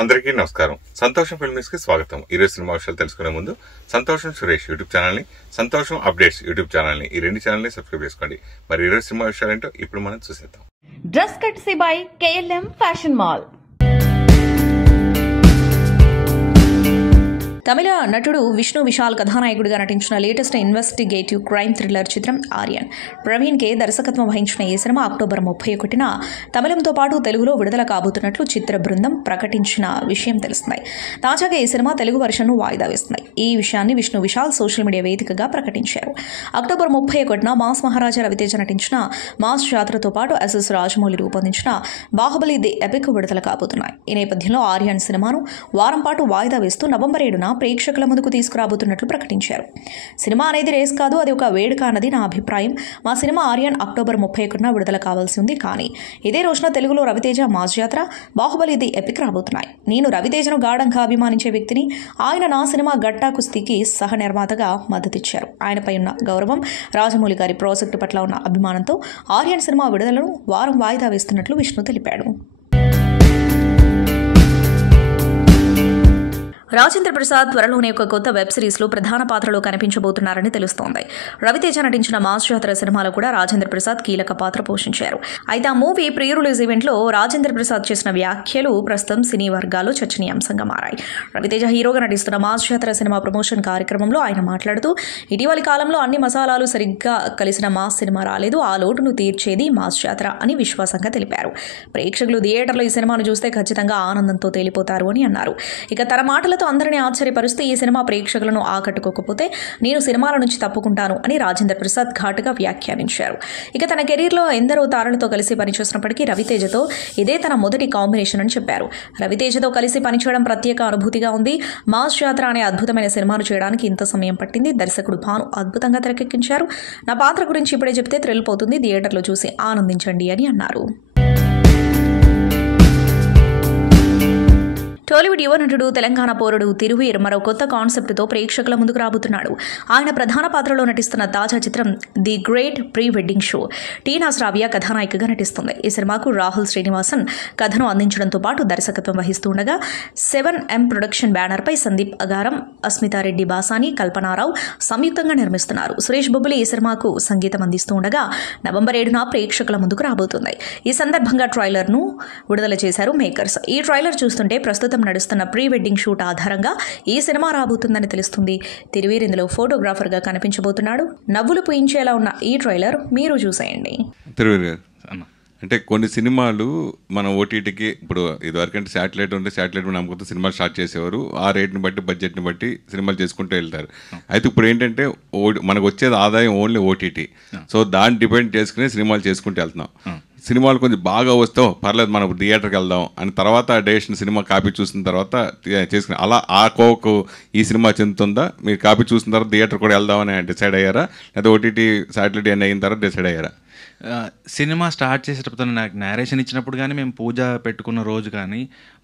అందరికీ నమస్కారం. సంతోషం ఫిల్మ్స్ కి స్వాగతం. ఈరోజు సినిమా విషయాలు తెలుసుకునే ముందు సంతోషం సురేష్ యూట్యూబ్ ఛానల్ ని, సంతోషం అప్డేట్స్ యూట్యూబ్ ఛానల్ ని, ఈ రెండు ఛానల్ ని సబ్స్క్రైబ్ చేసుకోండి. మరి ఈరోజు సినిమా విషయాలు ఏంటో ఇప్పుడు మనం చూసేద్దాం. డ్రెస్ కట్సీ బై KLM ఫ్యాషన్ మాల్. తమిళ నటుడు విష్ణు విశాల్ కథానాయకుడిగా నటించిన లేటెస్ట్ ఇన్వెస్టిగేటివ్ క్రైమ్ థ్రిల్లర్ చిత్రం ఆర్యన్. ప్రవీణ్ కే దర్శకత్వం వహించిన ఈ సినిమా అక్టోబర్ 31న తమిళంతో పాటు తెలుగులో విడుదల కాబోతున్నట్లు చిత్ర బృందం ప్రకటించిన విషయం తెలుస్తుంది. తాజాగా ఈ సినిమా తెలుగు వర్షన్ను వాయిదా వేస్తుంది. ఈ విషయాన్ని విష్ణు విశాల్ సోషల్ మీడియా వేదికగా ప్రకటించారు. అక్టోబర్ 31న మాస్ మహారాజా రవితేజ నటించిన మాస్ జాతరతో పాటు SS రాజమౌళి రూపొందించిన బాహుబలి ది ఎపిక్ విడుదల కాబోతున్నాయి. ఈ నేపథ్యంలో ఆర్యన్ సినిమాను వారం పాటు వాయిదా వేస్తూ నవంబర్ 7న ప్రేక్షకుల ముందుకు తీసుకురాబోతున్నట్లు ప్రకటించారు. సినిమా అనేది రేస్ కాదు, అది ఒక వేడుక అన్నది నా అభిప్రాయం. మా సినిమా ఆర్యన్ అక్టోబర్ 31న విడుదల కావాల్సి ఉంది. కానీ ఇదే రోజున తెలుగులో రవితేజ మాస్ జాతర, బాహుబలి ది ఎపిక్ రాబోతున్నాయి. నేను రవితేజను గాఢంగా అభిమానించే వ్యక్తిని. ఆయన నా సినిమా గట్టా కుస్తీకి సహ నిర్మాతగా మద్దతిచ్చారు. ఆయనపై ఉన్న గౌరవం, రాజమౌళి గారి ప్రాజెక్టు పట్ల ఉన్న అభిమానంతో ఆర్యన్ సినిమా విడుదలను వారం వాయిదా వేస్తున్నట్లు విష్ణు తెలిపాడు. రాజేంద్ర ప్రసాద్ త్వరలోనే ఒక కొత్త వెబ్ సిరీస్లో ప్రధాన పాత్రలో కనిపించబోతున్నారని తెలుస్తోంది. రవితేజ నటించిన మాస్ జాతర సినిమాలో కూడా రాజేంద్ర ప్రసాద్ కీలక పాత్ర పోషించారు. అయితే ఆ మూవీ ప్రీ రిలీజ్ ఈవెంట్లో రాజేంద్ర ప్రసాద్ చేసిన వ్యాఖ్యలు ప్రస్తుతం సినీ వర్గాల్లో చర్చనీయాంశంగా మారాయి. రవితేజ హీరోగా నటిస్తున్న మాస్ జాతర సినిమా ప్రమోషన్ కార్యక్రమంలో ఆయన మాట్లాడుతూ, ఇటీవలి కాలంలో అన్ని మసాలాలు సరిగ్గా కలిసిన మాస్ సినిమా రాలేదు, ఆ లోటును తీర్చేది మాస్ జాతర అని విశ్వాసంగా తెలిపారు. ప్రేక్షకులు థియేటర్లో ఈ సినిమాను చూస్తే ఖచ్చితంగా ఆనందంతో తేలిపోతారు అని అన్నారు. ఇక తన మాటల అందరినీ ఆశ్చర్యపరుస్తూ ఈ సినిమా ప్రేక్షకులను ఆకట్టుకోకపోతే నేను సినిమాల నుంచి తప్పుకుంటాను అని రాజేంద్ర ప్రసాద్ ఘాటుగా వ్యాఖ్యానించారు. ఇక తన కెరీర్లో ఎందరో తారలతో కలిసి పనిచేసినప్పటికీ రవితేజతో ఇదే తన మొదటి కాంబినేషన్ అని చెప్పారు. రవితేజతో కలిసి పనిచేయడం ప్రత్యేక అనుభూతిగా ఉంది. మాస్ జాతర అనే అద్భుతమైన సినిమాను చేయడానికి ఇంత సమయం పట్టింది. దర్శకుడు భాను అద్భుతంగా తెరకెక్కించారు. నా పాత్ర గురించి ఇప్పుడే చెప్తే థ్రిల్ పోతుంది, థియేటర్లో చూసి ఆనందించండి అని అన్నారు. టాలీవుడ్ యువ నటుడు, తెలంగాణ పౌరుడు తిరువీర్ మరో కొత్త కాన్సెప్ట్తో ప్రేక్షకుల ముందుకు రాబోతున్నాడు. ఆయన ప్రధాన పాత్రలో నటిస్తున్న తాజా చిత్రం the great pre wedding show. Tina Shravya కథానాయికగా నటిస్తుంది. ఈ సినిమాకు రాహుల్ శ్రీనివాసన్ కథను అందించడంతో పాటు దర్శకత్వం వహిస్తుండగా 7M ప్రొడక్షన్ బ్యానర్పై సందీప్ అగారం, అస్మితారెడ్డి బాసాని, కల్పనారావు సంయుక్తంగా నిర్మిస్తున్నారు. సురేష్ బొబ్బులి ఈ సినిమాకు సంగీతం అందిస్తూ ఉండగా నవంబర్ 7న ప్రేక్షకుల ముందుకు రాబోతుంది. ఈ సందర్భంగా ట్రైలర్ను విడుదల చేశారు మేకర్స్. ఈ ట్రైలర్ చూస్తుంటే ప్రస్తుతం నడుస్తున్న ప్రీ వెడ్డింగ్ షూట్ ఆధారంగా ఈ సినిమా రాబోతుందని తెలుస్తుంది. తిరువీర్ ఇందులో ఫోటోగ్రాఫర్ గా కనిపించబోతున్నాడు. నవ్వులు పూయించేలా ఉన్న ఈ ట్రైలర్ మీరు చూసేయండి. అంటే కొన్ని సినిమాలు మన ఓటీటీకి ఇప్పుడు ఇదివరకంటే శాటిలైట్ ఉంటే శాటిలైట్ నమ్ముకుంటూ సినిమాలు స్టార్ట్ చేసేవారు. ఆ రేట్ని బట్టి బడ్జెట్ని బట్టి సినిమాలు చేసుకుంటూ వెళ్తారు. అయితే ఇప్పుడు ఏంటంటే మనకు వచ్చేది ఆదాయం ఓన్లీ ఓటీటీ. సో దాన్ని డిపెండ్ చేసుకుని సినిమాలు చేసుకుంటూ వెళ్తున్నాం. సినిమాలు కొంచెం బాగా వస్తే పర్లేదు మనం థియేటర్కి వెళ్దాం అని తర్వాత డైరెక్షన్ సినిమా కాపీ చూసిన తర్వాత చేసుకుని అలా ఆ కోకు ఈ సినిమా చెందుతుందా, మీరు కాపీ చూసిన తర్వాత థియేటర్ కూడా వెళ్దామని డిసైడ్ అయ్యారా, లేదా ఓటీటీ శాటిలైట్ అన్నీ అయిన తర్వాత డిసైడ్ అయ్యారా? సినిమా స్టార్ట్ చేసేటప్పుడు నాకు నేరేషన్ ఇచ్చినప్పుడు కానీ, మేము పూజ పెట్టుకున్న రోజు కానీ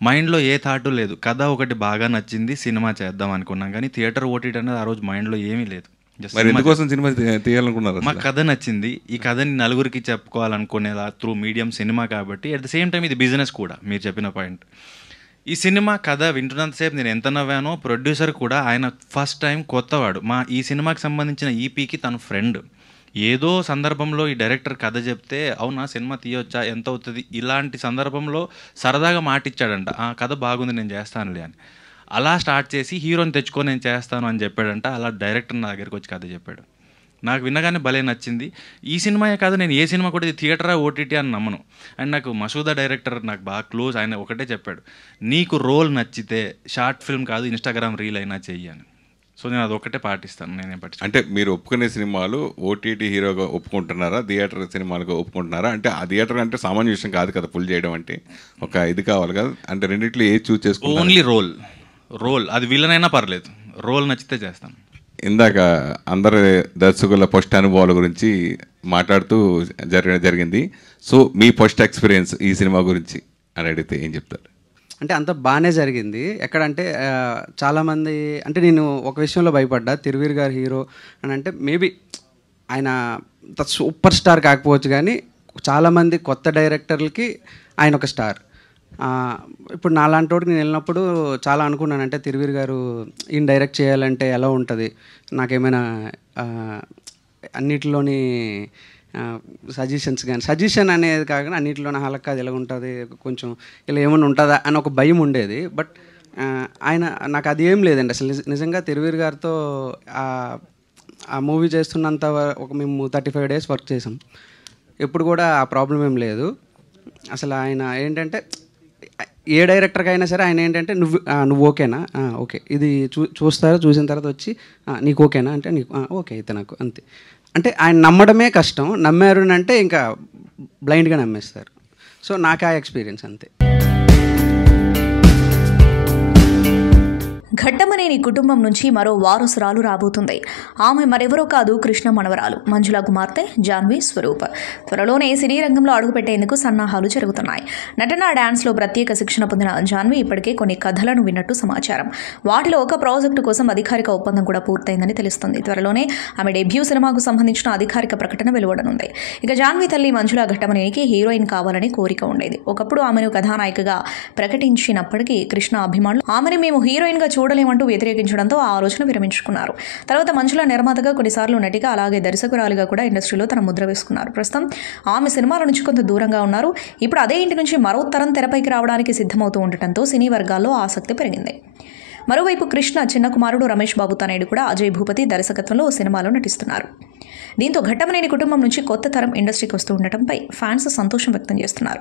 మైండ్లో ఏ థాటు లేదు. కథ ఒకటి బాగా నచ్చింది, సినిమా చేద్దాం అనుకున్నాం. కానీ థియేటర్ ఓటీటీ అనేది ఆ రోజు మైండ్లో ఏమీ లేదు. ఎందుకోసం సినిమా తీయాలనుకున్నారు? మా కథ నచ్చింది, ఈ కథని నలుగురికి చెప్పుకోవాలనుకునేలా త్రూ మీడియం సినిమా కాబట్టి. అట్ ద సేమ్ టైం ఇది బిజినెస్ కూడా, మీరు చెప్పిన పాయింట్. ఈ సినిమా కథ వింటున్నంతసేపు నేను ఎంత నవ్వానో. ప్రొడ్యూసర్ కూడా ఆయన ఫస్ట్ టైం కొత్తవాడు. ఈ సినిమాకి సంబంధించిన ఈపీకి తన ఫ్రెండ్. ఏదో సందర్భంలో ఈ డైరెక్టర్ కథ చెప్తే అవునా సినిమా తీయొచ్చా, ఎంత అవుతుంది, ఇలాంటి సందర్భంలో సరదాగా మాటిచ్చాడంట, ఆ కథ బాగుంది నేను చేస్తానులే అని. అలా స్టార్ట్ చేసి హీరోని తెచ్చుకొని నేను చేస్తాను అని చెప్పాడంట. అలా డైరెక్టర్ నా దగ్గరికి వచ్చి కథ చెప్పాడు. నాకు వినగానే భలే నచ్చింది. ఈ సినిమాయే కాదు, నేను ఏ సినిమా కూడా ఇది థియేటరా ఓటీటీ అని నమ్మను. అండ్ నాకు మసూదా డైరెక్టర్ నాకు బాగా క్లోజ్. ఆయన ఒకటే చెప్పాడు, నీకు రోల్ నచ్చితే షార్ట్ ఫిల్మ్ కాదు ఇన్స్టాగ్రామ్ రీల్ అయినా చెయ్యి అని. సో నేను అదొక్కటే పాటిస్తాను. నేనేం పాటిస్తాను అంటే మీరు ఒప్పుకునే సినిమాలు ఓటీటీ హీరోగా ఒప్పుకుంటున్నారా, థియేటర్ సినిమాలుగా ఒప్పుకుంటున్నారా? అంటే ఆ థియేటర్ అంటే సామాన్య విషయం కాదు కదా, ఫుల్ చేయడం అంటే ఒక ఇది కావాలి కదా. అంటే రెండిట్లో ఏది చూస్ చేసుకుంటారు? ఓన్లీ రోల్ అది విలన్ అయినా పర్లేదు, రోల్ నచ్చితే చేస్తాను. ఇందాక అందరు దర్శకుల ఫస్ట్ అనుభవాల గురించి మాట్లాడుతూ జరిగింది. సో మీ ఫస్ట్ ఎక్స్పీరియన్స్ ఈ సినిమా గురించి అని అడిగితే ఏం చెప్తారు? అంటే అంత బాగానే జరిగింది. ఎక్కడంటే చాలామంది అంటే నేను ఒక విషయంలో భయపడ్డా, తిరువీర్ గారు హీరో అని అంటే మేబీ ఆయన సూపర్ స్టార్ కాకపోవచ్చు కానీ చాలామంది కొత్త డైరెక్టర్లకి ఆయన ఒక స్టార్. ఇప్పుడు నాలాంటి వాడికి నేను వెళ్ళినప్పుడు చాలా అనుకున్నాను, అంటే తిరువీర్ గారు ఈయన డైరెక్ట్ చేయాలంటే ఎలా ఉంటుంది, నాకేమైనా అన్నిటిలోని సజెషన్ అనేది కాకుండా అన్నింటిలోనే హలక్కాది ఎలా ఉంటుంది, కొంచెం ఇలా ఏమైనా ఉంటుందా అని ఒక భయం ఉండేది. బట్ ఆయన నాకు అది ఏం లేదండి అసలు. నిజంగా తిరువీర్ గారితో ఆ మూవీ చేస్తున్నంత మేము 35 days వర్క్ చేసాం. ఎప్పుడు కూడా ఆ ప్రాబ్లం ఏం లేదు అసలు. ఆయన ఏంటంటే ఏ డైరెక్టర్కి అయినా సరే ఆయన ఏంటంటే నువ్వు ఓకేనా, ఓకే ఇది చూస్తారు, చూసిన తర్వాత వచ్చి నీకు ఓకేనా అంటే నీకు ఓకే అయితే నాకు అంతే. అంటే ఆయన నమ్మడమే కష్టం, నమ్మారు అంటే ఇంకా బ్లైండ్గా నమ్మేస్తారు. సో నాకు ఆ ఎక్స్పీరియన్స్ అంతే. ఘట్టమనేని కుటుంబం నుంచి మరో వారసురాలు రాబోతుంది. ఆమె మరెవరో కాదు, కృష్ణ మనవరాలు మంజుల కుమార్తె జాన్వి స్వరూప్. త్వరలోనే సినీ రంగంలో అడుగుపెట్టేందుకు సన్నాహాలు జరుగుతున్నాయి. నటన, డాన్స్లో ప్రత్యేక శిక్షణ పొందిన జాన్వి ఇప్పటికే కొన్ని కథలను విన్నట్టు సమాచారం. వాటిలో ఒక ప్రాజెక్టు కోసం అధికారిక ఒప్పందం కూడా పూర్తయిందని తెలుస్తుంది. త్వరలోనే ఆమె డెబ్యూ సినిమాకు సంబంధించిన అధికారిక ప్రకటన వెలువడనుంది. ఇక జాన్వి తల్లి మంజుల ఘట్టమనేనికి హీరోయిన్ కావాలని కోరిక ఉండేది. ఒకప్పుడు ఆమెను కథానాయికగా ప్రకటించినప్పటికీ కృష్ణ అభిమానులు ఆమెను మేము హీరోయిన్గా చూడలేమంటూ వ్యతిరేకించడంతో ఆ ఆలోచన విరమించుకున్నారు. తర్వాత మంజుల నిర్మాతగా, కొన్నిసార్లు నటిగా, అలాగే దర్శకురాలిగా కూడా ఇండస్ట్రీలో తన ముద్ర వేసుకున్నారు. ప్రస్తుతం ఆమె సినిమాల నుంచి కొంత దూరంగా ఉన్నారు. ఇప్పుడు అదే ఇంటి నుంచి మరో తరం తెరపైకి రావడానికి సిద్ధమవుతూ ఉండటంతో సినీ వర్గాల్లో ఆసక్తి పెరిగింది. మరోవైపు కృష్ణ చిన్న కుమారుడు రమేష్ బాబు తనయుడు కూడా అజయ్ భూపతి దర్శకత్వంలో సినిమాలో నటిస్తున్నారు. దీంతో ఘట్టమనేని కుటుంబం నుంచి కొత్త తరం ఇండస్ట్రీకి వస్తూ ఉండటంపై ఫ్యాన్స్ సంతోషం వ్యక్తం చేస్తున్నారు.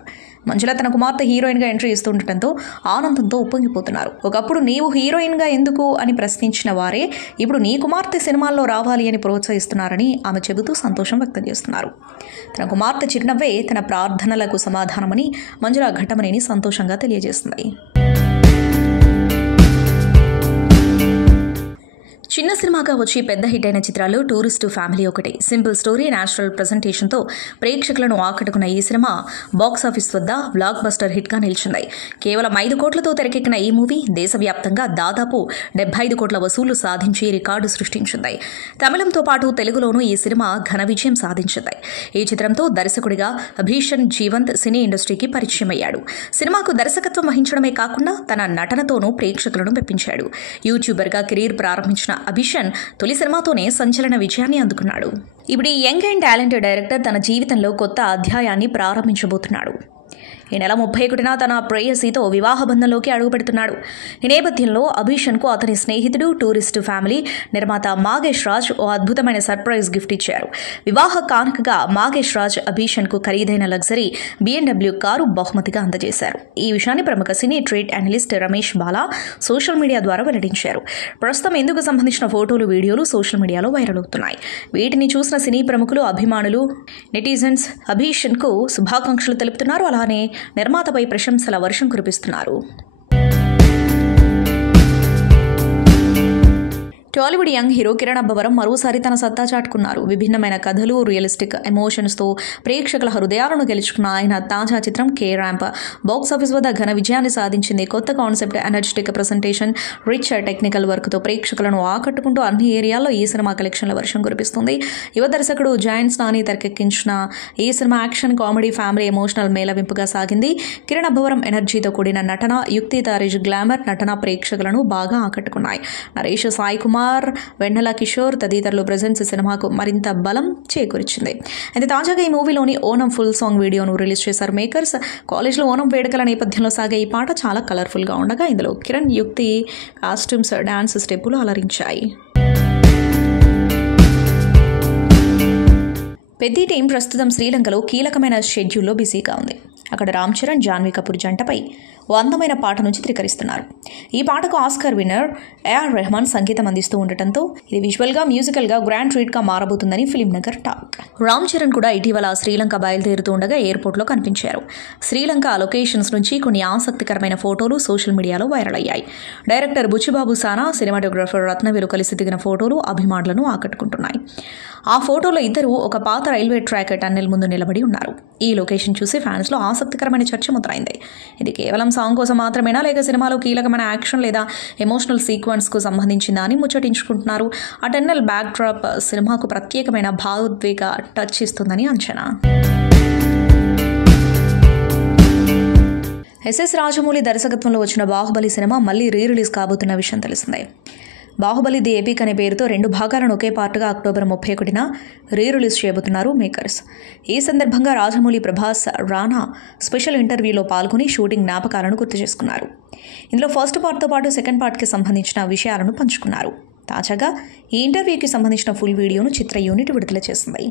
మంజుల తన కుమార్తె హీరోయిన్గా ఎంట్రీ ఇస్తూ ఉండటంతో ఆనందంతో ఉప్పొంగిపోతున్నారు. ఒకప్పుడు నీవు హీరోయిన్గా ఎందుకు అని ప్రశ్నించిన వారే ఇప్పుడు నీ కుమార్తె సినిమాల్లో రావాలి అని ప్రోత్సహిస్తున్నారని ఆమె చెబుతూ సంతోషం వ్యక్తం చేస్తున్నారు. తన కుమార్తె చిరునవ్వే తన ప్రార్థనలకు సమాధానమని మంజుల ఘట్టమనేని సంతోషంగా తెలియజేస్తుంది. చిన్న సినిమాగా వచ్చి పెద్ద హిట్ అయిన చిత్రాల్లో టూరిస్టు ఫ్యామిలీ ఒకటి. సింపుల్ స్టోరీ, న్యాచురల్ ప్రెజెంటేషన్తో ప్రేక్షకులను ఆకట్టుకున్న ఈ సినిమా బాక్సాఫీస్ వద్ద బ్లాక్ బస్టర్ హిట్గా నిలిచింది. కేవలం 5 కోట్లతో తెరకెక్కిన ఈ మూవీ దేశవ్యాప్తంగా దాదాపు 75 కోట్ల వసూళ్లు సాధించి రికార్డు సృష్టించింది. తమిళంతో పాటు తెలుగులోనూ ఈ సినిమా ఘన విజయం సాధించింది. ఈ చిత్రంతో దర్శకుడిగా అభిషన్ జీవంత్ సినీ ఇండస్ట్రీకి పరిచయం అయ్యాడు. సినిమాకు దర్శకత్వం వహించడమే కాకుండా తన నటనతోనూ ప్రేక్షకులను మెప్పించాడు. యూట్యూబర్గా కెరీర్ ప్రారంభించిన అభిషన్ తొలి సినిమాతోనే సంచలన విజయాన్ని అందుకున్నాడు. ఇప్పుడు ఈ యంగ్ అండ్ టాలెంటెడ్ డైరెక్టర్ తన జీవితంలో కొత్త అధ్యాయాన్ని ప్రారంభించబోతున్నాడు. ఈ నెల 31న తన ప్రేయసితో వివాహ బంధంలోకి అడుగుపెడుతున్నాడు. ఈ నేపథ్యంలో అభిషన్కు అతని స్నేహితుడు, టూరిస్టు ఫ్యామిలీ నిర్మాత మాగేష్ రాజ్ ఓ అద్భుతమైన సర్ప్రైజ్ గిఫ్ట్ ఇచ్చారు. వివాహ కానుకగా మాగేష్ రాజ్ అభిషన్కు ఖరీదైన లగ్జరీ BMW కారు బహుమతిగా అందజేశారు. ఈ విషయాన్ని ప్రముఖ cine trade analyst Ramesh Bala social media ద్వారా వెల్లడించారు. ప్రస్తుతం ఇందుకు సంబంధించిన ఫోటోలు, వీడియోలు సోషల్ మీడియాలో వైరల్ అవుతున్నాయి. వీటిని చూసిన సినీ ప్రముఖులు, అభిమానులు, నెటిజన్స్ అభిషన్కు శుభాకాంక్షలు తెలుపుతున్నారు. అలానే నిర్మాతపై ప్రశంసల వర్షం కురిపిస్తున్నారు. టాలీవుడ్ యంగ్ హీరో కిరణ్ అబ్బవరం మరోసారి తన సత్తా చాటుకున్నారు. విభిన్నమైన కథలు, రియలిస్టిక్ ఎమోషన్స్తో ప్రేక్షకుల హృదయాలను గెలుచుకున్న ఆయన తాజా చిత్రం కే ర్యాంప్ బాక్సాఫీస్ వద్ద ఘన విజయాన్ని సాధించింది. కొత్త concept, energetic presentation, rich technical వర్క్తో ప్రేక్షకులను ఆకట్టుకుంటూ అన్ని ఏరియాల్లో ఈ సినిమా కలెక్షన్ల వర్షం కురిపిస్తుంది. యువ దర్శకుడు జయంత్ నాని తెరకెక్కించిన ఈ cinema action, comedy, family, emotional మేళవింపుగా సాగింది. కిరణ్ అబ్బవరం ఎనర్జీతో కూడిన నటన, యుక్తిదారీజ్ గ్లామర్ నటన ప్రేక్షకులను బాగా ఆకట్టుకున్నాయి. నరేష్, సాయి కుమార్, వెన్నెల కిషోర్ తదితరులు ప్రెజెన్స్ సినిమాకు మరింత బలం చేకూర్చింది. అయితే తాజాగా ఈ మూవీలోని ఓనం ఫుల్ సాంగ్ వీడియోను రిలీజ్ చేశారు మేకర్స్. కాలేజ్లో ఓనం వేడుకల నేపథ్యంలో సాగే ఈ పాట చాలా కలర్ఫుల్గా ఉండగా ఇందులో కిరణ్, యుక్తి కాస్ట్యూమ్స్, డాన్స్ స్టెప్పులు అలరించాయి. పెద్ద టీం ప్రస్తుతం శ్రీలంకలో కీలకమైన షెడ్యూల్లో బిజీగా ఉంది. అక్కడ రామ్ చరణ్, జాన్వీ కపూర్ జంటపై ఓ అందమైన పాట నుంచి చిత్రీకరిస్తున్నారు. ఈ పాటకు ఆస్కార్ విన్నర్ AR రెహమాన్ సంగీతం అందిస్తూ ఉండటంతో ఇది విజువల్గా, మ్యూజికల్గా గ్రాండ్ ట్రీట్గా మారబోతుందని ఫిల్మ్ నగర్ టాక్. రామ్ చరణ్ కూడా ఇటీవల శ్రీలంక బయలుదేరుతూ ఉండగా ఎయిర్పోర్ట్లో కనిపించారు. శ్రీలంక లొకేషన్స్ నుంచి కొన్ని ఆసక్తికరమైన ఫోటోలు సోషల్ మీడియాలో వైరల్ అయ్యాయి. డైరెక్టర్ బుచ్చిబాబు సానా, సినిమాటోగ్రఫర్ రత్నవేలు కలిసి దిగిన ఫోటోలు అభిమానులను ఆకట్టుకుంటున్నాయి. ఆ ఫోటోలో ఇద్దరు ఒక పాత రైల్వే ట్రాక్ టన్నెల్ ముందు నిలబడి ఉన్నారు. ఈ లొకేషన్ చూసి ఫ్యాన్స్లో ఆసక్తికరమైన చర్చ మొదలైంది. ఇది కేవలం సాంగ్ కోసం మాత్రమేనా, లేక సినిమాలో కీలకమైన యాక్షన్ లేదా ఎమోషనల్ సీక్వెన్స్కు సంబంధించిందా అని ముచ్చటించుకుంటున్నారు. ఆ టన్నెల్ బ్యాక్ డ్రాప్ సినిమాకు ప్రత్యేకమైన భావోద్వేగ టచ్ ఇస్తుందని అంచనా. ఎస్ఎస్ రాజమౌళి దర్శకత్వంలో వచ్చిన బాహుబలి సినిమా మళ్ళీ రిలీజ్ కాబోతున్న విషయం తెలిసిందే. బాహుబలి ది ఎపిక్ అనే పేరుతో 2 భాగాలను ఒకే పార్టుగా అక్టోబర్ 31న రిలీజ్ చేయబోతున్నారు మేకర్స్. ఈ సందర్భంగా రాజమౌళి, ప్రభాస్, రానా స్పెషల్ ఇంటర్వ్యూలో పాల్గొని షూటింగ్ జ్ఞాపకాలను గుర్తు చేసుకున్నారు. ఇందులో ఫస్ట్ పార్ట్తో పాటు సెకండ్ పార్ట్కి సంబంధించిన విషయాలను పంచుకున్నారు. తాజాగా ఈ ఇంటర్వ్యూకి సంబంధించిన ఫుల్ వీడియోను చిత్ర యూనిట్ విడుదల చేసింది.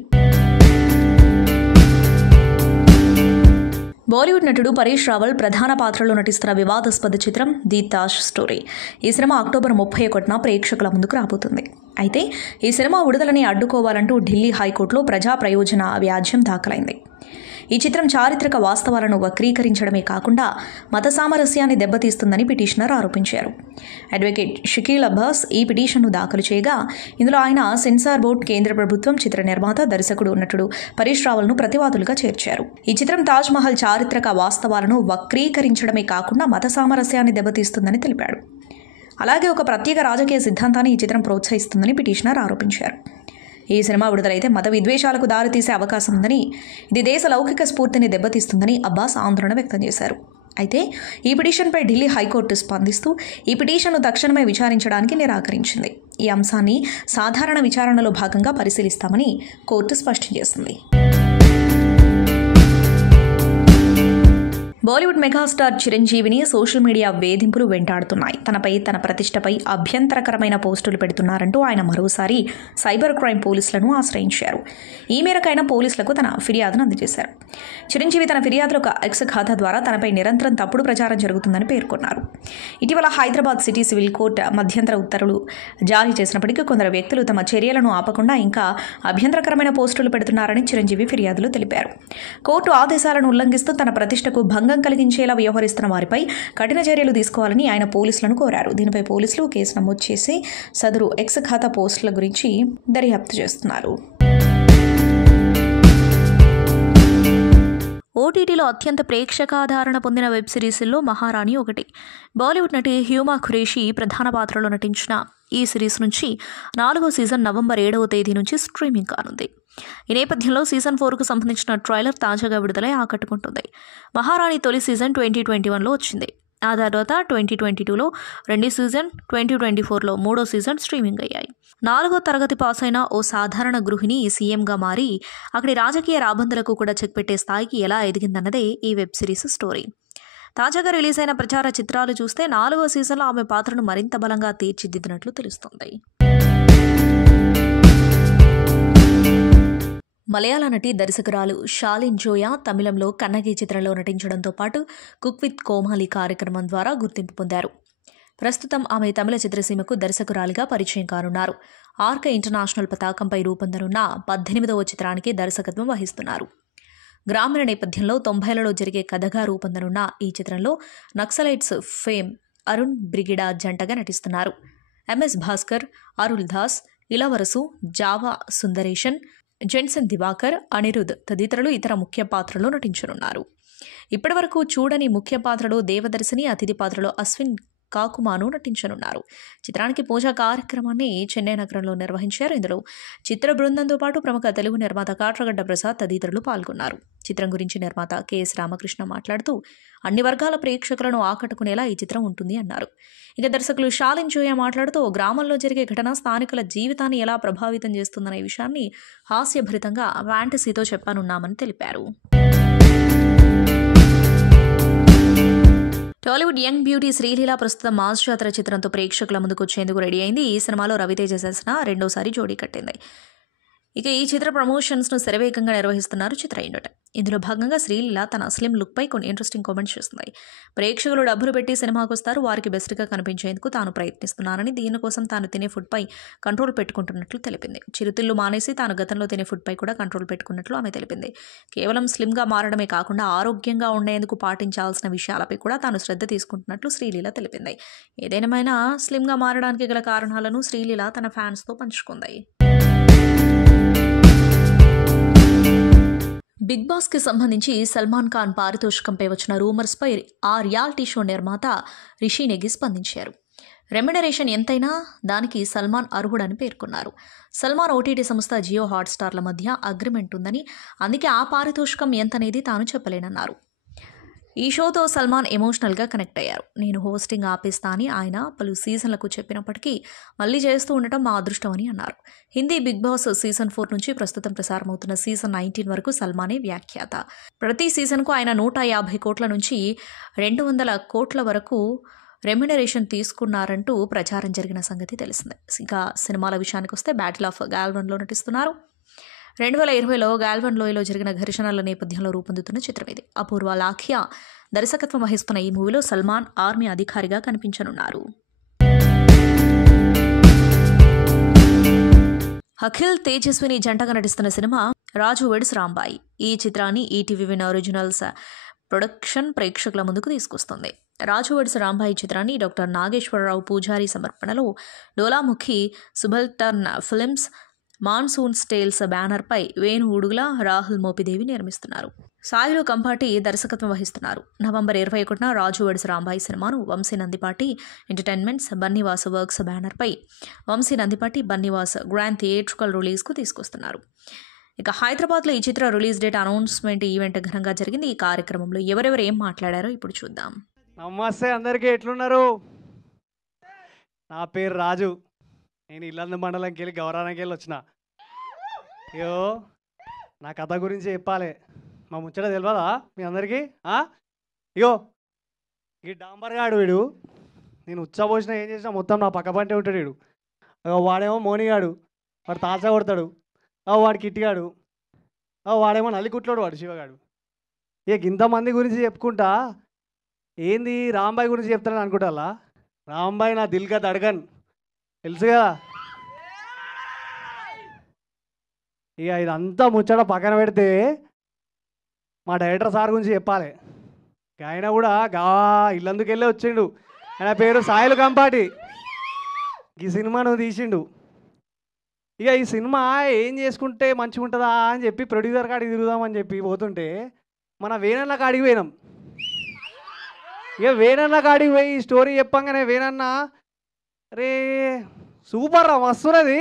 బాలీవుడ్ నటుడు పరేష్ రావల్ ప్రధాన పాత్రలో నటిస్తున్న వివాదాస్పద చిత్రం ది తాజ్ స్టోరీ. ఈ సినిమా అక్టోబర్ 31న ప్రేక్షకుల ముందుకు రాబోతుంది. అయితే ఈ సినిమా విడుదలని అడ్డుకోవాలంటూ ఢిల్లీ హైకోర్టులో ప్రజా ప్రయోజన వ్యాజ్యం దాఖలైంది. ఈ చిత్రం చారిత్రక వాస్తవాలను వక్రీకరించడమే కాకుండా మత సామరస్యాన్ని దెబ్బతీస్తుందని పిటిషనర్ ఆరోపించారు. అడ్వకేట్ షకీల్ అబ్బాస్ ఈ పిటిషన్ను దాఖలు చేయగా ఇందులో ఆయన సెన్సార్ బోర్డు, కేంద్ర ప్రభుత్వం, చిత్ర నిర్మాత, దర్శకుడు, నటుడు పరేష్ రావల్ను ప్రతివాదులుగా చేర్చారు. ఈ చిత్రం తాజ్ మహల్ చారిత్రక వాస్తవాలను వక్రీకరించడమే కాకుండా మత సామరస్యాన్ని దెబ్బతీస్తుందని తెలిపాడు. అలాగే ఒక ప్రత్యేక రాజకీయ సిద్ధాంతాన్ని ఈ చిత్రం ప్రోత్సహిస్తుందని పిటిషనర్ ఆరోపించారు. ఈ సినిమా విడుదలైతే మత విద్వేషాలకు దారితీసే అవకాశం ఉందని, ఇది దేశ లౌకిక స్ఫూర్తిని దెబ్బతీస్తుందని అబ్బాస్ ఆందోళన వ్యక్తం చేశారు. అయితే ఈ పిటిషన్పై ఢిల్లీ హైకోర్టు స్పందిస్తూ ఈ పిటిషన్ను తక్షణమే విచారించడానికి నిరాకరించింది. ఈ అంశాన్ని సాధారణ విచారణలో భాగంగా పరిశీలిస్తామని కోర్టు స్పష్టం చేసింది. బాలీవుడ్ మెగాస్టార్ చిరంజీవిని సోషల్ మీడియా వేధింపులు వెంటాడుతున్నాయి. తనపై, తన ప్రతిష్టపై అభ్యంతరకరమైన పోస్టులు పెడుతున్నారంటూ ఆయన మరోసారి సైబర్ క్రైమ్ పోలీసులను ఆశ్రయించారు. ఈ మేరకు ఆయన పోలీసులకు తన ఫిర్యాదును అందజేశారు. చిరంజీవి తన ఫిర్యాదులో ఒక ఎక్స్ ఖాతా ద్వారా తనపై నిరంతరం తప్పుడు ప్రచారం జరుగుతుందని పేర్కొన్నారు. ఇటీవల హైదరాబాద్ సిటీ సివిల్ కోర్టు మధ్యంతర ఉత్తర్వులు జారీ చేసినప్పటికీ కొందరు వ్యక్తులు తమ చర్యలను ఆపకుండా ఇంకా అభ్యంతరకరమైన పోస్టులు పెడుతున్నారని చిరంజీవి ఫిర్యాదులో తెలిపారు. కోర్టు ఆదేశాలను ఉల్లంఘిస్తూ తన ప్రతిష్టకు భంగం కలిగించేలా వ్యవహరిస్తున్న వారిపై కఠిన చర్యలు తీసుకోవాలని ఆయన పోలీసులను కోరారు. దీనిపై పోలీసులు కేసు నమోదు చేసి సదరు ఎక్స్ ఖాతా పోస్టుల గురించి దర్యాప్తు చేస్తున్నారు. ఓటీటీలో అత్యంత ప్రేక్షకాదరణ పొందిన వెబ్ సిరీస్లో మహారాణి ఒకటి. బాలీవుడ్ నటి హ్యూమా ఖురేషీ ప్రధాన పాత్రలో నటించిన ఈ సిరీస్ నుంచి 4వ సీజన్ నవంబర్ 7వ తేదీ నుంచి స్ట్రీమింగ్ కానుంది. ఈ నేపథ్యంలో సీజన్ 4కు సంబంధించిన ట్రైలర్ తాజాగా విడుదలై ఆకట్టుకుంటుంది. మహారాణి తొలి సీజన్ 2021లో వచ్చింది. ఆ తర్వాత 2022లో 2వ సీజన్, 2024లో 3వ సీజన్ స్ట్రీమింగ్ అయ్యాయి. 4వ తరగతి పాస్ అయిన ఓ సాధారణ గృహిణి సీఎంగా మారి అక్కడి రాజకీయ రాబందులకు కూడా చెక్ పెట్టే స్థాయికి ఎలా ఎదిగిందన్నదే ఈ వెబ్ సిరీస్ స్టోరీ. తాజాగా రిలీజ్ అయిన ప్రచార చిత్రాలు చూస్తే 4వ సీజన్లో ఆమె పాత్రను మరింత బలంగా తీర్చిదిద్దినట్లు తెలుస్తుంది. మలయాళ నటి, దర్శకురాలు షాలిన్ జోయా తమిళంలో కన్నగి చిత్రంలో నటించడంతో పాటు కుక్ విత్ కోమాలి కార్యక్రమం ద్వారా గుర్తింపు పొందారు. ప్రస్తుతం ఆమె తమిళ చిత్రసీమకు దర్శకురాలిగా పరిచయం కానున్నారు. ఆర్క ఇంటర్నేషనల్ పతాకంపై రూపొందనున్న 18వ చిత్రానికి దర్శకత్వం వహిస్తున్నారు. గ్రామీణ నేపథ్యంలో 90లలో జరిగే కథగా రూపొందనున్న ఈ చిత్రంలో నక్సలైట్స్ ఫేమ్ అరుణ్ బ్రిగిడా జంటగా నటిస్తున్నారు. ఎంఎస్ భాస్కర్, అరుల్ దాస్, ఇలవరసు, జావా సుందరేషన్, జెన్సన్ దివాకర్, అనిరుద్ తదితరులు ఇతర ముఖ్య పాత్రలో నటించనున్నారు. ఇప్పటివరకు చూడని ముఖ్య పాత్రలో దేవదర్శిని, అతిథి పాత్రలో అశ్విన్ కాకుమాను నటించనున్నారు. చిత్రానికి పూజా కార్యక్రమాన్ని చెన్నై నగరంలో నిర్వహించారు. ఇందులో చిత్ర బృందంతో పాటు ప్రముఖ తెలుగు నిర్మాత కాట్రగడ్డ ప్రసాద్ తదితరులు పాల్గొన్నారు. చిత్రం గురించి నిర్మాత కెఎస్ రామకృష్ణ మాట్లాడుతూ అన్ని వర్గాల ప్రేక్షకులను ఆకట్టుకునేలా ఈ చిత్రం ఉంటుంది అన్నారు. ఇక దర్శకులు షాలిన్ జోయా మాట్లాడుతూ గ్రామంలో జరిగే ఘటన స్థానికుల జీవితాన్ని ఎలా ప్రభావితం చేస్తుందనే విషయాన్ని హాస్యభరితంగా ఫ్యాంటసీతో చెప్పనున్నామని తెలిపారు. టాలీవుడ్ యంగ్ బ్యూటీ శ్రీలీల ప్రస్తుతం మాస్ జాతర చిత్రంతో ప్రేక్షకుల ముందుకు వచ్చేందుకు రెడీ అయింది. ఈ సినిమాలో రవితేజ చేసిన రెండోసారి జోడీ కట్టింది. ఇక ఈ చిత్ర ప్రమోషన్స్ను శరవేగంగా నిర్వహిస్తున్నారు చిత్ర యూనిట్. ఇందులో భాగంగా శ్రీలీల తన స్లిమ్ లుక్పై కొన్ని ఇంట్రెస్టింగ్ కామెంట్స్ చేస్తుంది. ప్రేక్షకులు డబ్బులు పెట్టి సినిమాకు వస్తారు, వారికి బెస్ట్గా కనిపించేందుకు తాను ప్రయత్నిస్తున్నానని, దీనికోసం తాను తినే ఫుడ్పై కంట్రోల్ పెట్టుకుంటున్నట్లు తెలిపింది. చిరుతిళ్ళు మానేసి తాను గతంలో తినే ఫుడ్పై కూడా కంట్రోల్ పెట్టుకున్నట్లు ఆమె తెలిపింది. కేవలం స్లిమ్గా మారడమే కాకుండా ఆరోగ్యంగా ఉండేందుకు పాటించాల్సిన విషయాలపై కూడా తాను శ్రద్ధ తీసుకుంటున్నట్లు శ్రీలీల తెలిపింది. ఏదేమైనా స్లిమ్గా మారడానికి గల కారణాలను శ్రీలీల తన ఫ్యాన్స్తో పంచుకుంది. బిగ్ బాస్కి సంబంధించి సల్మాన్ ఖాన్ పారితోషికంపై వచ్చిన రూమర్స్పై ఆ రియాలిటీ షో నిర్మాత రిషి నెగి స్పందించారు. రెమ్యునరేషన్ ఎంతైనా దానికి సల్మాన్ అర్హుడని పేర్కొన్నారు. సల్మాన్ ఓటీటీ సంస్థ జియో హాట్స్టార్ల మధ్య అగ్రిమెంట్ ఉందని, అందుకే ఆ పారితోషికం ఎంతనేది తాను చెప్పలేనన్నారు. ఈ షోతో సల్మాన్ ఎమోషనల్గా కనెక్ట్ అయ్యారు. నేను హోస్టింగ్ ఆపేస్తా అని ఆయన పలు సీజన్లకు చెప్పినప్పటికీ మళ్ళీ చేస్తూ ఉండటం మా అదృష్టం అని అన్నారు. హిందీ బిగ్ బాస్ సీజన్ 4 నుంచి ప్రస్తుతం ప్రసారమవుతున్న సీజన్ 19 వరకు సల్మానే వ్యాఖ్యాత. ప్రతి సీజన్కు ఆయన 150 కోట్ల నుంచి 200 కోట్ల వరకు రెమ్యునరేషన్ తీసుకున్నారంటూ ప్రచారం జరిగిన సంగతి తెలిసిందే. ఇంకా సినిమాల విషయానికి వస్తే బ్యాటిల్ ఆఫ్ గాల్వన్లో నటిస్తున్నారు. 2020లో గాల్వన్ లోయలో జరిగిన ఘర్షణల నేపథ్యంలో రూపొందుతున్న చిత్రం ఇది. అపూర్వ లాఖియా దర్శకత్వం వహిస్తున్న ఈ మూవీలో సల్మాన్ ఆర్మీ అధికారిగా కనిపించనున్నారు. అఖిల్ తేజస్విని జంటగా నటిస్తున్న సినిమా రాజు వెడ్స్ రాంబాయి. ఈ చిత్రాన్ని ఈటీవీ విన్ ఒరిజినల్స్ ప్రొడక్షన్ ప్రేక్షకుల ముందుకు తీసుకొస్తుంది. రాజు వెడ్స్ రాంబాయి చిత్రాన్ని డాక్టర్ నాగేశ్వరరావు పూజారి సమర్పణలో డోలాముఖి సుబల్టర్న్ ఫిల్మ్స్ మాన్సూన్ స్టేల్స్ బ్యానర్పై వేణు ఉడుగుల, రాహుల్ మోపిదేవి నిర్మిస్తున్నారు. సాయిలు కంపాటి దర్శకత్వం వహిస్తున్నారు. నవంబర్ 21న రాజు వెడ్స్ రాంబాయి సినిమాను వంశీ నందిపాటి ఎంటర్టైన్మెంట్స్ బన్నీవాస్ వర్క్స్ బ్యానర్పై వంశీ నందిపాటి బన్నీవాస్ గ్రాండ్ థియేట్రికల్ రిలీజ్కు తీసుకొస్తున్నారు. ఇక హైదరాబాద్లో ఈ చిత్ర రిలీజ్ డేట్ అనౌన్స్మెంట్ ఈవెంట్ ఘనంగా జరిగింది. ఈ కార్యక్రమంలో ఎవరెవరు ఏం మాట్లాడారో ఇప్పుడు చూద్దాం. నమస్తే అందరికీ, ఎట్లున్నారు? నా పేరు రాజు. నేను ఇల్లందు మండలంకి వెళ్ళి గౌరానికి వెళ్ళి వచ్చిన. అయ్యో, నా కథ గురించి చెప్పాలి. మా ముచ్చట తెలియదా మీ అందరికీ? ఇగో ఈ డాంబర్ గాడు వీడు, నేను ఉచ్చబోసిన ఏం చేసినా మొత్తం నా పక్క పంటే ఉంటాడు వీడు. వాడేమో మోనిగాడు, వాడు తాచా కొడతాడు. వాడు కిట్టిగాడు, వాడేమో నల్లికుట్లోడు, వాడు శివగాడు. ఇక ఇంతమంది గురించి చెప్పుకుంటా ఏంది రాంబాయి గురించి చెప్తానని అనుకుంటా. రాంబాయి నా దిల్గా దడగన్ తెలుసు కదా. ఇక ఇదంతా ముచ్చట పక్కన పెడితే మా డైరెక్టర్ సార్ గురించి చెప్పాలి. ఆయన కూడా ఇల్లందుకు వెళ్ళి వచ్చిండు. ఆయన పేరు సాయిలు కంపాటి. ఈ సినిమాను తీసిండు. ఇక ఈ సినిమా ఏం చేసుకుంటే మంచిగా ఉంటుందా అని చెప్పి ప్రొడ్యూసర్ కాడికి తిరుగుదామని చెప్పి పోతుంటే మన వేణన్న కాడికి పోయినాం. ఇక వేణన్న కాడికి పోయి స్టోరీ చెప్పంగానే వేణన్న రే సూపర్ రా, మస్తున్నది,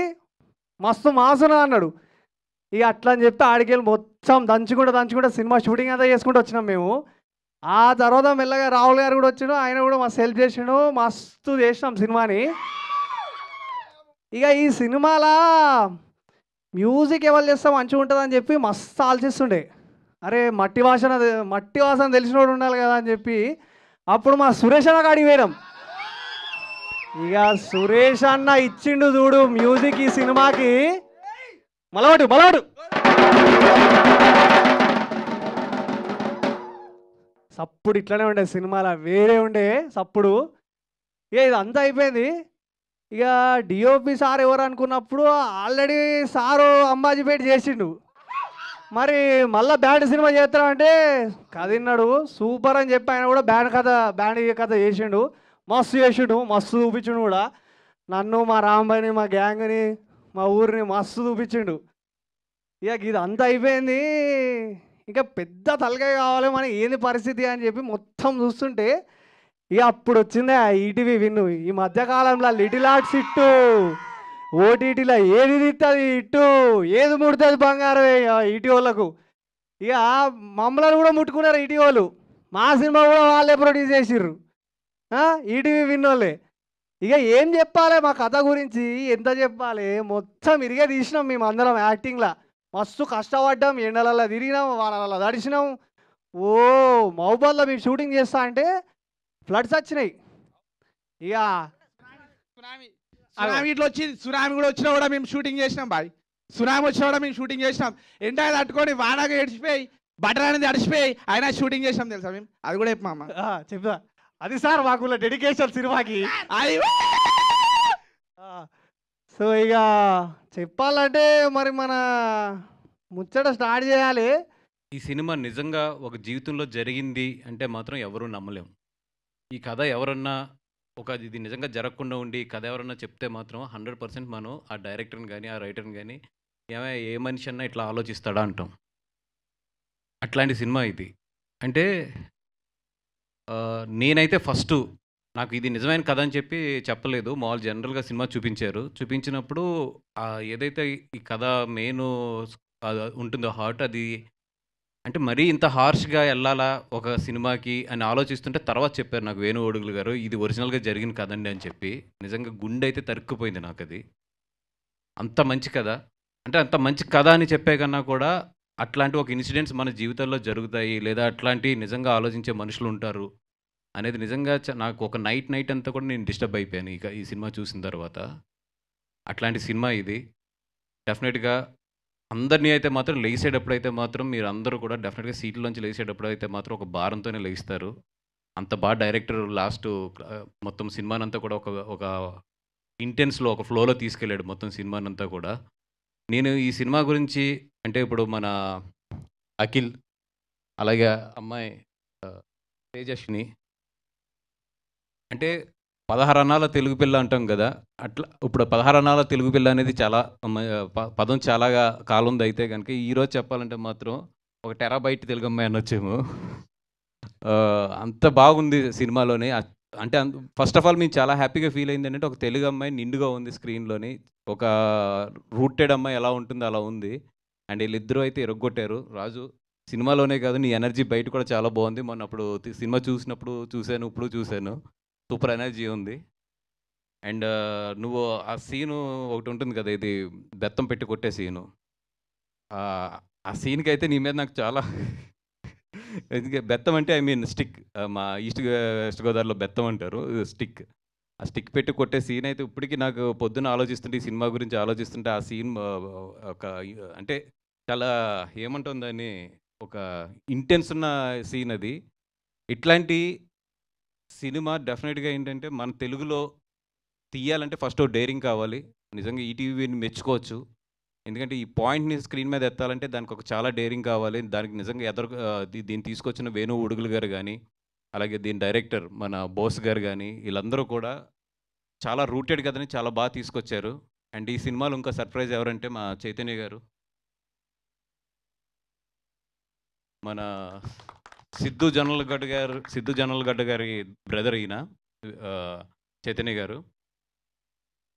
మస్తు మాసున్నా అన్నాడు. ఇక అట్లా అని చెప్పి ఆడికెళ్ళి మొత్తం దంచుకుంటూ సినిమా షూటింగ్ అంతా చేసుకుంటూ వచ్చినాం మేము. ఆ తర్వాత మెల్లగా రాహుల్ గారు కూడా వచ్చిండు. ఆయన కూడా మస్తు హెల్ప్ చేసిండు. మస్తు చేసినాం సినిమాని. ఇక ఈ సినిమాలో మ్యూజిక్ ఎవరు చేస్తే మంచిగా ఉంటుందని చెప్పి మస్తు ఆలోచిస్తుండే. అరే మట్టి వాసన తెలిసినోడు ఉండాలి కదా అని చెప్పి అప్పుడు మా సురేష్ అన్న కాడికి పోయినాం. ఇక సురేష్ అన్న ఇచ్చిండు చూడు మ్యూజిక్ ఈ సినిమాకి, మలవాడు సప్పుడు ఇట్లనే ఉండే, సినిమాలో వేరే ఉండే సప్పుడు. ఇక ఇదంతా అయిపోయింది. ఇక డిఓపి సార్ ఎవరు అనుకున్నప్పుడు ఆల్రెడీ సారు అంబాజీపేట చేసిండు. మరి మళ్ళీ బ్యాండ్ సినిమా చేస్తామంటే కథ విన్నాడు, సూపర్ అని చెప్పి ఆయన కూడా బ్యాండ్ కథ చేసిండు. మస్తు చేసిండు, మస్తు చూపించిండు కూడా. నన్ను, మా రాంబాయిని, మా గ్యాంగ్ని, మా ఊరిని మస్తు చూపించిండు. ఇక ఇది అంతా అయిపోయింది. ఇంకా పెద్ద తలకాయ కావాలి మన ఏంది పరిస్థితి అని చెప్పి మొత్తం చూస్తుంటే ఇక అప్పుడు వచ్చిందే ఈటీవీ విన్ను. ఈ మధ్యకాలంలో లిటిల్ ఆర్ట్స్ ఇట్టు, ఓటీటీలో ఏది తిస్తుంది ఇట్టు, ఏది ముడుతుంది బంగారం ఈటీ వాళ్ళకు. ఇక మమ్మల్ని కూడా ముట్టుకున్నారు ఈటీ వాళ్ళు. మా సినిమా కూడా వాళ్ళే ప్రొడ్యూస్ చేసిర్రు, ఈటీవీ విన్ వాళ్ళే. ఇక ఏం చెప్పాలి మా కథ గురించి, ఎంత చెప్పాలి, మొత్తం ఇరిగే తీసినాం మేము అందరం యాక్టింగ్లో. మస్తు కష్టపడ్డాం, ఎండలలో తిరిగినాం, వాళ్ళ తడిచినాం. ఓ మహబూబాద్లో మేము షూటింగ్ చేస్తా అంటే ఫ్లడ్స్ వచ్చినాయి. ఇక సునామీ ఇట్లా వచ్చింది. సునామీ కూడా వచ్చినా కూడా మేము షూటింగ్ చేసినాం బాయ్. సునామీ వచ్చినా కూడా మేము షూటింగ్ చేసినాం. ఎండ తట్టుకొని వానగా ఏడిచిపోయి బటర్ అనేది అడిచిపోయి అయినా షూటింగ్ చేసినాం తెలుసా మేము. అది కూడా చెప్పమా చెప్తా. అది సార్ మాకు డెడికేషన్ సినిమాకి. అది సో ఇక చెప్పాలంటే మరి మన ముచ్చట స్టార్ట్ చేయాలి. ఈ సినిమా నిజంగా ఒక జీవితంలో జరిగింది అంటే మాత్రం ఎవరూ నమ్మలేం. ఈ కథ ఎవరన్నా ఇది నిజంగా జరగకుండా ఉండి ఈ కథ ఎవరన్నా చెప్తే మాత్రం 100% మనం ఆ డైరెక్టర్ని కానీ ఆ రైటర్ని కానీ ఏ మనిషి అన్నా ఇట్లా ఆలోచిస్తాడా అంటాం. అట్లాంటి సినిమా ఇది. అంటే నేనైతే ఫస్ట్ నాకు ఇది నిజమైన కథ అని చెప్పి చెప్పలేదు. మామూలు జనరల్గా సినిమా అంటే మరీ ఇంత హార్ష్గా వెళ్ళాలా ఒక సినిమాకి అని ఆలోచిస్తుంటే తర్వాత చెప్పారు నాకు వేణు ఓడుగులు గారు, ఇది ఒరిజినల్గా జరిగిన కదండి అని చెప్పి. నిజంగా గుండె అయితే తరుక్కుపోయింది నాకు అది. అంత మంచి కథ, అంటే అంత మంచి కథ అని చెప్పే కన్నా కూడా అట్లాంటి ఒక ఇన్సిడెంట్స్ మన జీవితంలో జరుగుతాయి, లేదా అట్లాంటి నిజంగా ఆలోచించే మనుషులు ఉంటారు అనేది నిజంగా నాకు ఒక నైట్ అంతా కూడా నేను డిస్టర్బ్ అయిపోయాను ఇక ఈ సినిమా చూసిన తర్వాత. అట్లాంటి సినిమా ఇది. డెఫినెట్గా అందరినీ అయితే మాత్రం లేచేటప్పుడు అయితే మాత్రం మీరు అందరూ కూడా డెఫినెట్గా సీట్లోంచి లేచేటప్పుడు అయితే మాత్రం ఒక భారంతోనే లేస్తారు. అంత బాగా డైరెక్టర్ లాస్ట్ మొత్తం సినిమానంతా కూడా ఒక ఇంటెన్స్లో, ఒక ఫ్లోలో తీసుకెళ్ళాడు మొత్తం సినిమానంతా కూడా. నేను ఈ సినిమా గురించి అంటే ఇప్పుడు మన అఖిల్, అలాగే అమ్మాయి తేజస్విని, అంటే 16 అన్నాల తెలుగు పిల్ల అంటాం కదా, అట్లా ఇప్పుడు 16 అన్నాల తెలుగు పిల్ల అనేది చాలా పదం చాలా కాలంది. అయితే కనుక ఈరోజు చెప్పాలంటే మాత్రం ఒక టెరాబైట్ తెలుగు అమ్మాయి అనొచ్చేమో. అంత బాగుంది సినిమాలోని. అంటే ఫస్ట్ ఆఫ్ ఆల్ మేము చాలా హ్యాపీగా ఫీల్ అయింది ఏంటంటే ఒక తెలుగు అమ్మాయి నిండుగా ఉంది స్క్రీన్లోని. ఒక రూటెడ్ అమ్మాయి ఎలా ఉంటుందో అలా ఉంది. అండ్ వీళ్ళిద్దరూ అయితే ఎరగొట్టారు. రాజు, సినిమాలోనే కాదు నీ ఎనర్జీ బయట కూడా చాలా బాగుంది. మొన్న అప్పుడు సినిమా చూసినప్పుడు చూశాను, ఇప్పుడు చూశాను, సూపర్ ఎనర్జీ ఉంది. అండ్ నువ్వు ఆ సీను ఒకటి ఉంటుంది కదా, ఇది బెత్తం పెట్టి కొట్టే సీను, ఆ సీన్కి అయితే నీ మీద నాకు చాలా బెత్తం అంటే ఐ మీన్ స్టిక్, మా వెస్ట్ గోదావరిలో బెత్తం అంటారు, స్టిక్. ఆ స్టిక్ పెట్టి కొట్టే సీన్ అయితే ఇప్పటికీ నాకు పొద్దున్న ఆలోచిస్తుంటే, ఈ సినిమా గురించి ఆలోచిస్తుంటే ఆ సీన్ ఒక అంటే చాలా ఏమంటుందని ఒక ఇంటెన్స్ ఉన్న సీన్ అది. ఇట్లాంటి సినిమా డెఫినెట్గా ఏంటంటే మన తెలుగులో తీయాలంటే ఫస్ట్ డేరింగ్ కావాలి. నిజంగా ఈటీవీని మెచ్చుకోవచ్చు. ఎందుకంటే ఈ పాయింట్ని స్క్రీన్ మీద ఎత్తాలంటే దానికి ఒక చాలా డేరింగ్ కావాలి. దానికి నిజంగా దీన్ని తీసుకొచ్చిన వేణు ఉడుగులు గారు కానీ, అలాగే దీని డైరెక్టర్ మన బోస్ గారు కానీ, వీళ్ళందరూ కూడా చాలా రూటెడ్ కథని చాలా బాగా తీసుకొచ్చారు. అండ్ ఈ సినిమాలో ఇంకా సర్ప్రైజ్ ఎవరంటే మా చైతన్య గారు, మన సిద్ధు జొన్నలగడ్డ గారి బ్రదర్ ఈయన చైతన్య గారు.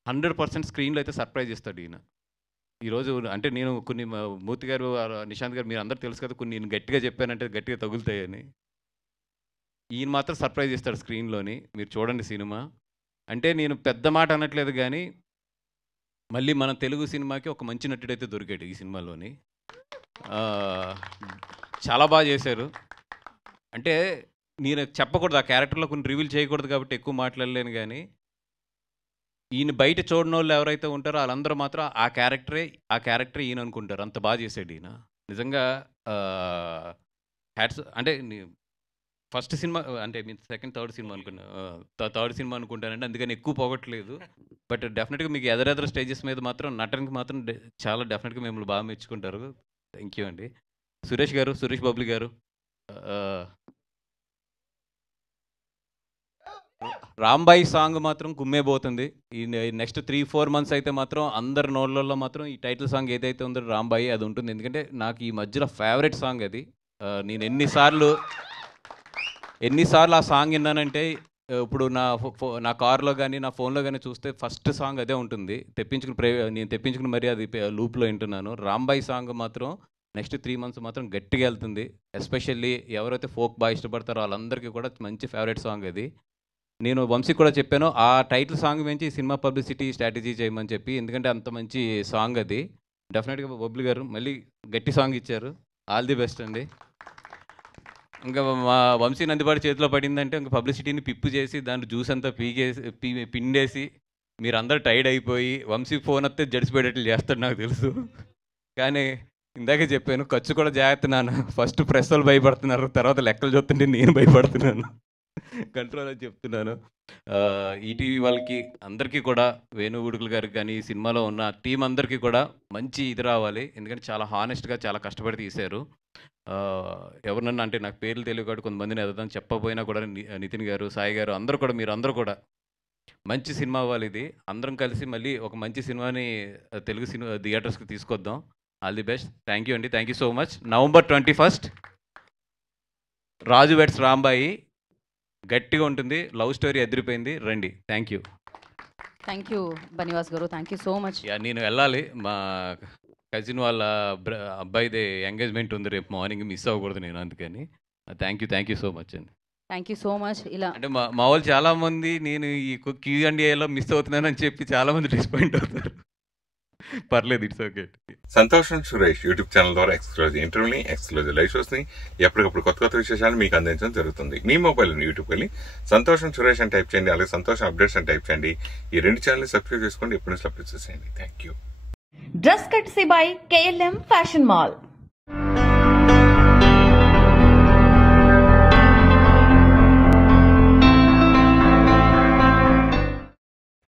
100% స్క్రీన్లో అయితే సర్ప్రైజ్ ఇస్తాడు ఈయన. ఈరోజు అంటే నేను కొన్ని మూర్తి గారు, నిశాంత్ గారు, మీరు అందరూ తెలుసు కదా, కొన్ని నేను గట్టిగా చెప్పానంటే గట్టిగా తగులుతాయని. ఈయన మాత్రం సర్ప్రైజ్ ఇస్తాడు స్క్రీన్లోని. మీరు చూడండి సినిమా. అంటే నేను పెద్ద మాట అనట్లేదు కానీ మళ్ళీ మన తెలుగు సినిమాకి ఒక మంచి నటుడైతే దొరికాడు ఈ సినిమాలోని. చాలా బాగా చేశారు. అంటే నేను చెప్పకూడదు, ఆ క్యారెక్టర్లో కొన్ని రివీల్ చేయకూడదు కాబట్టి ఎక్కువ మాట్లాడలేను కానీ ఈయన బయట చూడని వాళ్ళు ఎవరైతే ఉంటారో వాళ్ళందరూ మాత్రం ఆ క్యారెక్టరే ఈయన అనుకుంటారు. అంత బాగా చేశాడు ఈయన నిజంగా. హ్యాట్స్ అంటే ఫస్ట్ సినిమా అంటే మీన్ థర్డ్ సినిమా అనుకుంటానండి, అందుకని ఎక్కువ పోగొట్టలేదు. బట్ డెఫినెట్గా మీకు ఎదరెదర స్టేజెస్ మీద మాత్రం నటనకి మాత్రం చాలా డెఫినెట్గా మిమ్మల్ని బాగా మెచ్చుకుంటారు. థ్యాంక్ యూ అండి. సురేష్ బబ్లీ గారు, రాంబాయి సాంగ్ మాత్రం గుమ్మేపోతుంది. ఈ నెక్స్ట్ 3-4 months అయితే మాత్రం అందరి నోళ్ళల్లో మాత్రం ఈ టైటిల్ సాంగ్ ఏదైతే ఉందో రాంబాయి అది ఉంటుంది. ఎందుకంటే నాకు ఈ మధ్యలో ఫేవరెట్ సాంగ్ అది. నేను ఎన్నిసార్లు ఆ సాంగ్ విన్నానంటే ఇప్పుడు నా కార్లో కానీ నా ఫోన్లో కానీ చూస్తే ఫస్ట్ సాంగ్ అదే ఉంటుంది. నేను తెప్పించుకుని మరీ అది లూప్లో వింటున్నాను. రాంబాయి సాంగ్ మాత్రం నెక్స్ట్ 3 months మాత్రం గట్టిగా వెళ్తుంది. ఎస్పెషల్లీ ఎవరైతే ఫోక్ బాగా ఇష్టపడతారో వాళ్ళందరికీ కూడా మంచి ఫేవరెట్ సాంగ్ అది. నేను వంశీ కూడా చెప్పాను ఆ టైటిల్ సాంగ్ నుంచి సినిమా పబ్లిసిటీ స్ట్రాటజీ చేయమని చెప్పి, ఎందుకంటే అంత మంచి సాంగ్ అది. డెఫినెట్గా బొబ్లీ గారు మళ్ళీ గట్టి సాంగ్ ఇచ్చారు. ఆల్ ది బెస్ట్ అండి. ఇంకా మా వంశీ నందిపాటి చేతిలో పడిందంటే ఇంకా పబ్లిసిటీని పిప్పు చేసి దాంట్లో జ్యూస్ అంతా పిండేసి మీరందరూ టైర్డ్ అయిపోయి వంశీ ఫోన్ వస్తే జడిసిపోయేటట్లు చేస్తాడు నాకు తెలుసు. కానీ ఇందాకే చెప్పాను, ఖర్చు కూడా జాగ్రత్త నాన్న. ఫస్ట్ ప్రెస్ వాళ్ళు భయపడుతున్నారు, తర్వాత లెక్కలు చూస్తుంటే నేను భయపడుతున్నాను. కంట్రోల్ అని చెప్తున్నాను. ఈటీవీ వాళ్ళకి అందరికీ కూడా, వేణు ఉడుకులు గారికి కానీ ఈ సినిమాలో ఉన్న టీం అందరికీ కూడా మంచి ఇది రావాలి. ఎందుకంటే చాలా హానెస్ట్గా చాలా కష్టపడి తీశారు. ఎవరినన్నా అంటే నాకు పేర్లు తెలియదు కాబట్టి కొంతమందిని ఎదదాం చెప్పకపోయినా కూడా నితిన్ గారు, సాయి గారు మీరందరూ కూడా మంచి సినిమా అవ్వాలి. ఇది అందరం కలిసి మళ్ళీ ఒక మంచి సినిమాని తెలుగు సినిమా థియేటర్స్కి తీసుకొద్దాం. All the best. Thank you అండి. Thank you so much. November 21st Raju weds Rambai గట్టిగా ఉంటుంది. లవ్ స్టోరీ ఎదిరిపోయింది. రండి. Thank you. Thank you Bunny Vas గారు. Thank you so much. నేను వెళ్ళాలి. మా కజిన్ వాళ్ళ అబ్బాయిదే ఎంగేజ్మెంట్ ఉంది రేపు మార్నింగ్, మిస్ అవ్వకూడదు నేను, అందుకని థ్యాంక్ యూ సో మచ్ అండి. Thank you so much. ఇలా అంటే మా వాళ్ళు చాలామంది నేను ఈ Q&Aలో మిస్ అవుతున్నానని చెప్పి చాలామంది డిసప్పాయింట్ అవుతారు. పర్లేదు, ఇట్స్ ఓకే. సంతోషం సురేష్ యూట్యూబ్ ఛానల్ ద్వారా ఎక్స్క్లూజివ్ ఇంటర్వ్యూని, ఎక్స్క్లూజివ్ లైవ్ షోస్ ని, ఎప్పటికప్పుడు కొత్త విశేషాలు మీకు అందించడం జరుగుతుంది. మీ మొబైల్ యూట్యూబ్ వెళ్ళి సంతోషం సురేష్ అని టైప్ చేయండి, అలాగే సంతోషం అప్డేట్స్ అని టైప్ చేయండి. ఈ 2 ఛానల్ సబ్స్క్రైబ్ చేసుకోండి, ఎప్పుడు అప్డేట్స్ చేయండి. Thank you. డ్రెస్ కట్సీ బై KLM ఫ్యాషన్ మాల్.